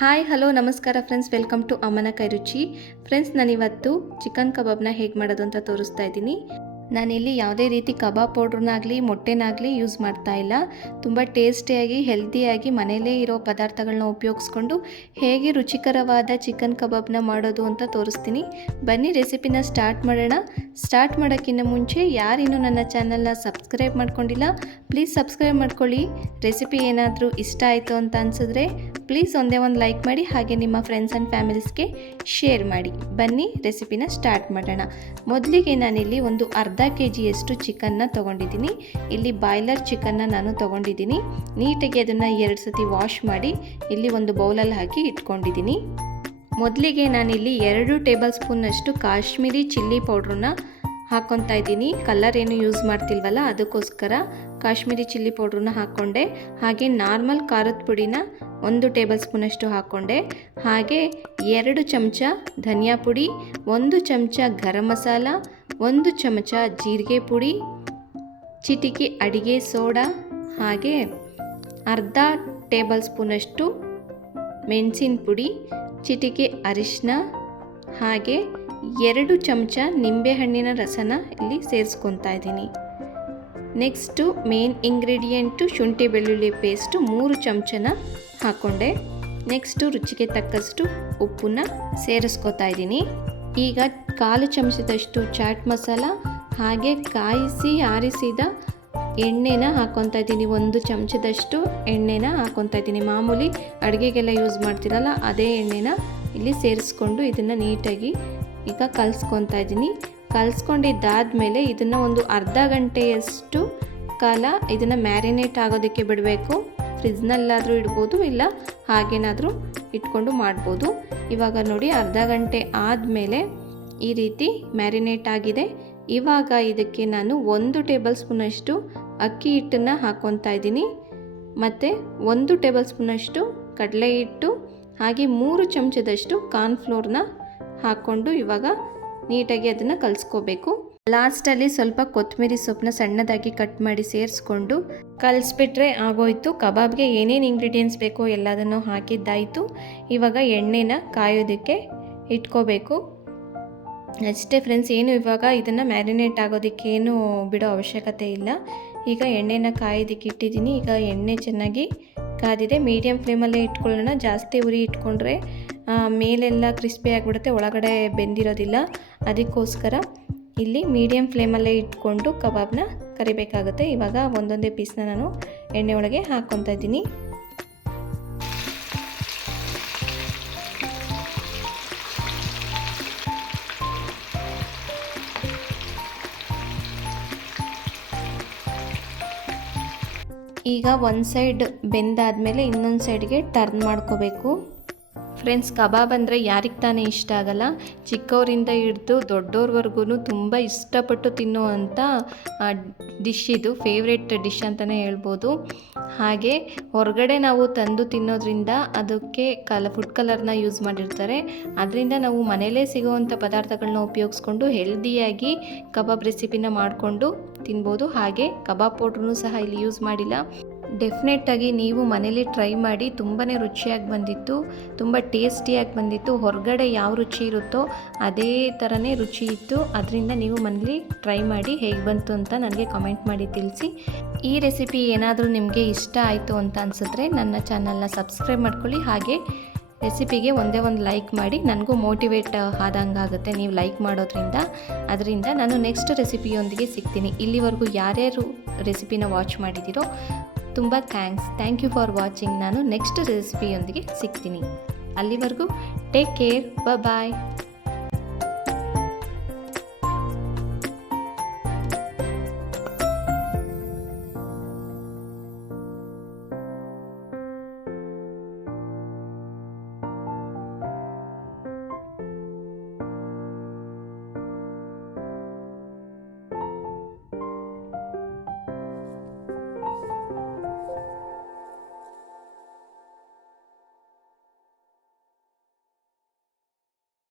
Hi hello ನಮಸ್ಕಾರ friends, welcome to ಅಮ್ಮನ ಕೈ ರುಚಿ. ಫ್ರೆಂಡ್ಸ್, ನಾನಿವತ್ತು ಚಿಕನ್ ಕಬಾಬ್ನ ಹೇಗೆ ಮಾಡೋದು ಅಂತ ತೋರಿಸ್ತಾ ಇದ್ದೀನಿ. ನಾನಿಲ್ಲಿ ಯಾವುದೇ ರೀತಿ ಕಬಾಬ್ ಪೌಡ್ರನ್ನಾಗಲಿ ಮೊಟ್ಟೆನಾಗಲಿ ಯೂಸ್ ಮಾಡ್ತಾ ಇಲ್ಲ. ತುಂಬ ಟೇಸ್ಟಿಯಾಗಿ ಹೆಲ್ತಿಯಾಗಿ ಮನೆಯಲ್ಲೇ ಇರೋ ಪದಾರ್ಥಗಳನ್ನ ಉಪಯೋಗಿಸ್ಕೊಂಡು ಹೇಗೆ ರುಚಿಕರವಾದ ಚಿಕನ್ ಕಬಾಬ್ನ ಮಾಡೋದು ಅಂತ ತೋರಿಸ್ತೀನಿ. ಬನ್ನಿ ರೆಸಿಪಿನ ಸ್ಟಾರ್ಟ್ ಮಾಡೋಣ. ಸ್ಟಾರ್ಟ್ ಮಾಡೋಕ್ಕಿಂತ ಮುಂಚೆ ಯಾರಿನ್ನೂ ನನ್ನ ಚಾನಲ್ನ ಸಬ್ಸ್ಕ್ರೈಬ್ ಮಾಡ್ಕೊಂಡಿಲ್ಲ, ಪ್ಲೀಸ್ ಸಬ್ಸ್ಕ್ರೈಬ್ ಮಾಡ್ಕೊಳ್ಳಿ. ರೆಸಿಪಿ ಏನಾದರೂ ಇಷ್ಟ ಆಯಿತು ಅಂತ ಅನಿಸಿದ್ರೆ ಪ್ಲೀಸ್ ಒಂದೇ ಒಂದು ಲೈಕ್ ಮಾಡಿ, ಹಾಗೆ ನಿಮ್ಮ ಫ್ರೆಂಡ್ಸ್ ಆ್ಯಂಡ್ ಫ್ಯಾಮಿಲೀಸ್ಗೆ ಶೇರ್ ಮಾಡಿ. ಬನ್ನಿ ರೆಸಿಪಿನ ಸ್ಟಾರ್ಟ್ ಮಾಡೋಣ. ಮೊದಲಿಗೆ ನಾನಿಲ್ಲಿ ಒಂದು ಅರ್ಧ kg ಚಿಕನ್ನ ತೊಗೊಂಡಿದ್ದೀನಿ. ಇಲ್ಲಿ ಬಾಯ್ಲರ್ ಚಿಕನ್ನ ನಾನು ತೊಗೊಂಡಿದ್ದೀನಿ. ನೀಟಾಗಿ ಅದನ್ನು 2 ಸತಿ ವಾಶ್ ಮಾಡಿ ಇಲ್ಲಿ ಒಂದು ಬೌಲಲ್ಲಿ ಹಾಕಿ ಇಟ್ಕೊಂಡಿದ್ದೀನಿ. ಮೊದಲಿಗೆ ನಾನಿಲ್ಲಿ 2 ಟೇಬಲ್ ಸ್ಪೂನಷ್ಟು ಕಾಶ್ಮೀರಿ ಚಿಲ್ಲಿ ಪೌಡ್ರನ್ನ ಹಾಕ್ಕೊತಾ ಇದ್ದೀನಿ. ಕಲರ್ ಏನು ಯೂಸ್ ಮಾಡ್ತಿಲ್ವಲ್ಲ, ಅದಕ್ಕೋಸ್ಕರ ಕಾಶ್ಮೀರಿ ಚಿಲ್ಲಿ ಪೌಡ್ರನ್ನ ಹಾಕ್ಕೊಂಡೆ. ಹಾಗೆ ನಾರ್ಮಲ್ ಖಾರದ ಪುಡಿನ 1 ಟೇಬಲ್ ಸ್ಪೂನಷ್ಟು ಹಾಕ್ಕೊಂಡೆ. ಹಾಗೆ 2 ಚಮಚ ಧನಿಯಾ ಪುಡಿ, 1 ಚಮಚ ಗರಂ ಮಸಾಲ, 1 ಚಮಚ ಜೀರಿಗೆ ಪುಡಿ, ಚಿಟಿಕೆ ಅಡಿಗೆ ಸೋಡಾ, ಹಾಗೆ ಅರ್ಧ ಟೇಬಲ್ ಸ್ಪೂನಷ್ಟು ಮೆಣಸಿನ ಪುಡಿ, ಚಿಟಿಕೆ ಅರಿಶಿನ, ಹಾಗೆ 2 ಚಮಚ ನಿಂಬೆಹಣ್ಣಿನ ರಸನ ಇಲ್ಲಿ ಸೇರಿಸ್ಕೊತಾ ಇದ್ದೀನಿ. ನೆಕ್ಸ್ಟು ಮೇನ್ ಇಂಗ್ರೀಡಿಯೆಂಟು ಶುಂಠಿ ಬೆಳ್ಳುಳ್ಳಿ ಪೇಸ್ಟು 3 ಚಮಚನ ಹಾಕ್ಕೊಂಡೆ. ನೆಕ್ಸ್ಟು ರುಚಿಗೆ ತಕ್ಕಷ್ಟು ಉಪ್ಪನ್ನ ಸೇರಿಸ್ಕೊತಾ ಇದ್ದೀನಿ. ಈಗ 1/4 ಚಮಚದಷ್ಟು ಚಾಟ್ ಮಸಾಲ, ಹಾಗೆ ಕಾಯಿಸಿ ಆರಿಸಿದ ಎಣ್ಣೆನ ಹಾಕ್ಕೊತಾ ಇದ್ದೀನಿ. 1 ಚಮಚದಷ್ಟು ಎಣ್ಣೆನ ಹಾಕ್ಕೊತಾ ಇದ್ದೀನಿ. ಮಾಮೂಲಿ ಅಡುಗೆಗೆಲ್ಲ ಯೂಸ್ ಮಾಡ್ತೀರಲ್ಲ, ಅದೇ ಎಣ್ಣೆನ ಇಲ್ಲಿ ಸೇರಿಸ್ಕೊಂಡು ಇದನ್ನು ನೀಟಾಗಿ ಈಗ ಕಲಿಸ್ಕೊತಾ ಇದ್ದೀನಿ. ಕಲಿಸ್ಕೊಂಡಿದ್ದಾದಮೇಲೆ ಇದನ್ನು ಒಂದು ಅರ್ಧ ಗಂಟೆಯಷ್ಟು ಕಾಲ ಇದನ್ನು ಮ್ಯಾರಿನೇಟ್ ಆಗೋದಕ್ಕೆ ಬಿಡಬೇಕು. ಫ್ರಿಜ್ನಲ್ಲಾದರೂ ಇಡ್ಬೋದು, ಇಲ್ಲ ಹಾಗೇನಾದರೂ ಇಟ್ಕೊಂಡು ಮಾಡ್ಬೋದು. ಇವಾಗ ನೋಡಿ, ಅರ್ಧ ಗಂಟೆ ಆದಮೇಲೆ ಈ ರೀತಿ ಮ್ಯಾರಿನೇಟ್ ಆಗಿದೆ. ಇವಾಗ ಇದಕ್ಕೆ ನಾನು 1 ಟೇಬಲ್ ಸ್ಪೂನಷ್ಟು ಅಕ್ಕಿ ಹಿಟ್ಟನ್ನು ಹಾಕ್ಕೊತಾ ಇದ್ದೀನಿ. ಮತ್ತು 1 ಟೇಬಲ್ ಸ್ಪೂನಷ್ಟು ಕಡಲೆ ಹಿಟ್ಟು, ಹಾಗೆ 3 ಚಮಚದಷ್ಟು ಕಾರ್ನ್ಫ್ಲೋರ್ನ ಹಾಕ್ಕೊಂಡು ಇವಾಗ ನೀಟಾಗಿ ಅದನ್ನು ಕಲಿಸ್ಕೋಬೇಕು. ಲಾಸ್ಟಲ್ಲಿ ಸ್ವಲ್ಪ ಕೊತ್ತಂಬರಿ ಸೊಪ್ಪನ್ನ ಸಣ್ಣದಾಗಿ ಕಟ್ ಮಾಡಿ ಸೇರಿಸ್ಕೊಂಡು ಕಲಿಸ್ಬಿಟ್ರೆ ಆಗೋಯ್ತು. ಕಬಾಬ್ಗೆ ಏನೇನು ಇಂಗ್ರೀಡಿಯೆಂಟ್ಸ್ ಬೇಕೋ ಎಲ್ಲದನ್ನು ಹಾಕಿದ್ದಾಯಿತು. ಇವಾಗ ಎಣ್ಣೆನ ಕಾಯೋದಕ್ಕೆ ಇಟ್ಕೋಬೇಕು ಅಷ್ಟೇ ಫ್ರೆಂಡ್ಸ್. ಏನು ಇವಾಗ ಇದನ್ನು ಮ್ಯಾರಿನೇಟ್ ಆಗೋದಕ್ಕೆ ಏನು ಬಿಡೋ ಅವಶ್ಯಕತೆ ಇಲ್ಲ. ಈಗ ಎಣ್ಣೆನ ಕಾಯೋದಕ್ಕೆ ಇಟ್ಟಿದ್ದೀನಿ. ಈಗ ಎಣ್ಣೆ ಚೆನ್ನಾಗಿ ಕಾದಿದೆ. ಮೀಡಿಯಮ್ ಫ್ಲೇಮಲ್ಲೇ ಇಟ್ಕೊಳ್ಳೋಣ. ಜಾಸ್ತಿ ಉರಿ ಇಟ್ಕೊಂಡ್ರೆ ಮೇಲೆಲ್ಲ ಕ್ರಿಸ್ಪಿ ಆಗಿಬಿಡುತ್ತೆ, ಒಳಗಡೆ ಬೆಂದಿರೋದಿಲ್ಲ. ಅದಕ್ಕೋಸ್ಕರ ಇಲ್ಲಿ ಮೀಡಿಯಮ್ ಫ್ಲೇಮಲ್ಲೇ ಇಟ್ಕೊಂಡು ಕಬಾಬ್ನ ಕರಿಬೇಕಾಗುತ್ತೆ. ಇವಾಗ ಒಂದೊಂದೇ ಪೀಸ್ನ ನಾನು ಎಣ್ಣೆ ಒಳಗೆ ಹಾಕ್ಕೊತಾ ಇದ್ದೀನಿ. ಈಗ ಒಂದು ಸೈಡ್ ಬೆಂದಾದಮೇಲೆ ಇನ್ನೊಂದು ಸೈಡ್ಗೆ ಟರ್ನ್ ಮಾಡ್ಕೋಬೇಕು. ಫ್ರೆಂಡ್ಸ್, ಕಬಾಬ್ ಅಂದರೆ ಯಾರಿಗೆ ತಾನೇ ಇಷ್ಟ ಆಗಲ್ಲ. ಚಿಕ್ಕವರಿಂದ ಹಿಡಿದು ದೊಡ್ಡವ್ರವರೆಗೂ ತುಂಬ ಇಷ್ಟಪಟ್ಟು ತಿನ್ನುವಂಥ ಡಿಶ್ ಇದು. ಫೇವ್ರೆಟ್ ಡಿಶ್ ಅಂತಲೇ ಹೇಳ್ಬೋದು. ಹಾಗೆ ಹೊರಗಡೆ ನಾವು ತಂದು ತಿನ್ನೋದ್ರಿಂದ ಅದಕ್ಕೆ ಫುಡ್ ಕಲರ್ನ ಯೂಸ್ ಮಾಡಿರ್ತಾರೆ. ಅದರಿಂದ ನಾವು ಮನೆಯಲ್ಲೇ ಸಿಗೋವಂಥ ಪದಾರ್ಥಗಳನ್ನ ಉಪಯೋಗಿಸ್ಕೊಂಡು ಹೆಲ್ದಿಯಾಗಿ ಕಬಾಬ್ ರೆಸಿಪಿನ ಮಾಡಿಕೊಂಡು ತಿನ್ಬೋದು. ಹಾಗೆ ಕಬಾಬ್ ಪೌಡ್ರೂ ಸಹ ಇಲ್ಲಿ ಯೂಸ್ ಮಾಡಿಲ್ಲ. ಡೆಫಿನೆಟ್ಟಾಗಿ ನೀವು ಮನೇಲಿ ಟ್ರೈ ಮಾಡಿ. ತುಂಬಾ ರುಚಿಯಾಗಿ ಬಂದಿತ್ತು, ತುಂಬ ಟೇಸ್ಟಿಯಾಗಿ ಬಂದಿತ್ತು. ಹೊರಗಡೆ ಯಾವ ರುಚಿ ಇರುತ್ತೋ ಅದೇ ಥರನೇ ರುಚಿ ಇತ್ತು. ಅದರಿಂದ ನೀವು ಮನೇಲಿ ಟ್ರೈ ಮಾಡಿ ಹೇಗೆ ಬಂತು ಅಂತ ನನಗೆ ಕಮೆಂಟ್ ಮಾಡಿ ತಿಳಿಸಿ. ಈ ರೆಸಿಪಿ ಏನಾದರೂ ನಿಮಗೆ ಇಷ್ಟ ಆಯಿತು ಅಂತ ಅನಿಸಿದ್ರೆ ನನ್ನ ಚಾನಲ್ನ ಸಬ್ಸ್ಕ್ರೈಬ್ ಮಾಡ್ಕೊಳ್ಳಿ. ಹಾಗೆ ರೆಸಿಪಿಗೆ ಒಂದೇ ಒಂದು ಲೈಕ್ ಮಾಡಿ. ನನಗೂ ಮೋಟಿವೇಟ್ ಆದಂಗಾಗುತ್ತೆ ನೀವು ಲೈಕ್ ಮಾಡೋದ್ರಿಂದ. ಅದರಿಂದ ನಾನು ನೆಕ್ಸ್ಟ್ ರೆಸಿಪಿಯೊಂದಿಗೆ ಸಿಗ್ತೀನಿ. ಇಲ್ಲಿವರೆಗೂ ಯಾರ್ಯಾರು ರೆಸಿಪಿನ ವಾಚ್ ಮಾಡಿದ್ದೀರೋ ತುಂಬ ಥ್ಯಾಂಕ್ ಯು ಫಾರ್ ವಾಚಿಂಗ್. ನಾನು ನೆಕ್ಸ್ಟ್ ರೆಸಿಪಿಯೊಂದಿಗೆ ಸಿಗ್ತೀನಿ. ಅಲ್ಲಿವರೆಗೂ ಟೇಕ್ ಕೇರ್, ಬಾಯ್.